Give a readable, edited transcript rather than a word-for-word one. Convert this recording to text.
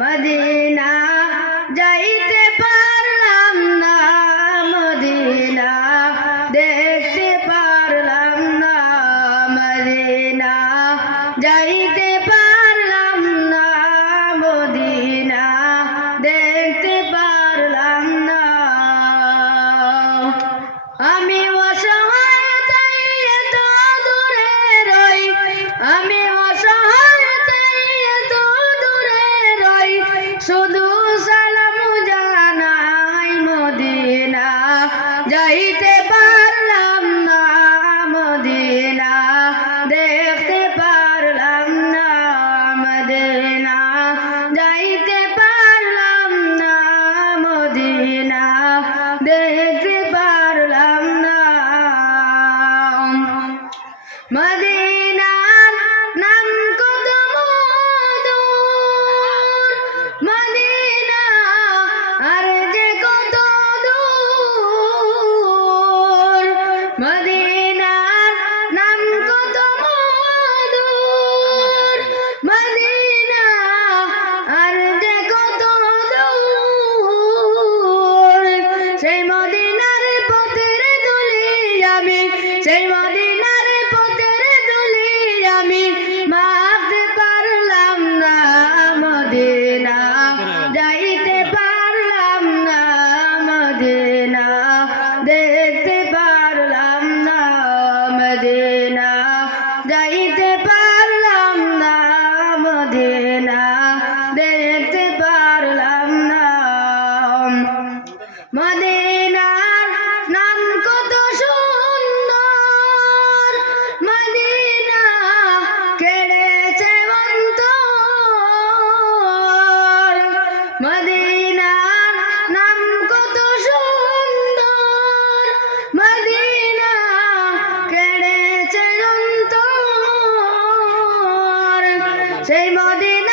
Medina যাইতে পারলাম না, মদিনা দেখতে পারলাম না, মদিনা যাইতে পারলাম না, মদিনা দেখতে পারলাম না। আমি অসহায় তাই এত দূরে রই, আমি অসহায় তাই এত দূরে রই, শুধু সালাম জানাই মদিনা যাইতে পারলাম না, মদিনা দেখতে পারলাম না, মদিনা যাইতে পারলাম না, মদিনা দেখতে পারলাম না। মদিনার নাম কত মধুর, মদিনা আর যে কত দূর, মদিনার নাম কত মধুর, মদিনা আর যে কত দূর, সেই মদিনার পথের দুলি আমি, সেই মদিনার পথের দুলি আমি মাপতে পারলাম না, মদিনা যাইতে পারলাম না, মদিনা দেখতে পারলাম না, মদিনা যাইতে পারলাম না, মদিনা দেখতে পারলাম না। মদিনার নাম কত সুন্দর, মদিনা কেড়েছে অন্তর, মদিনার নাম কত সুন্দর, মদিনা কেড়েছে অন্তর, সেই মদিনা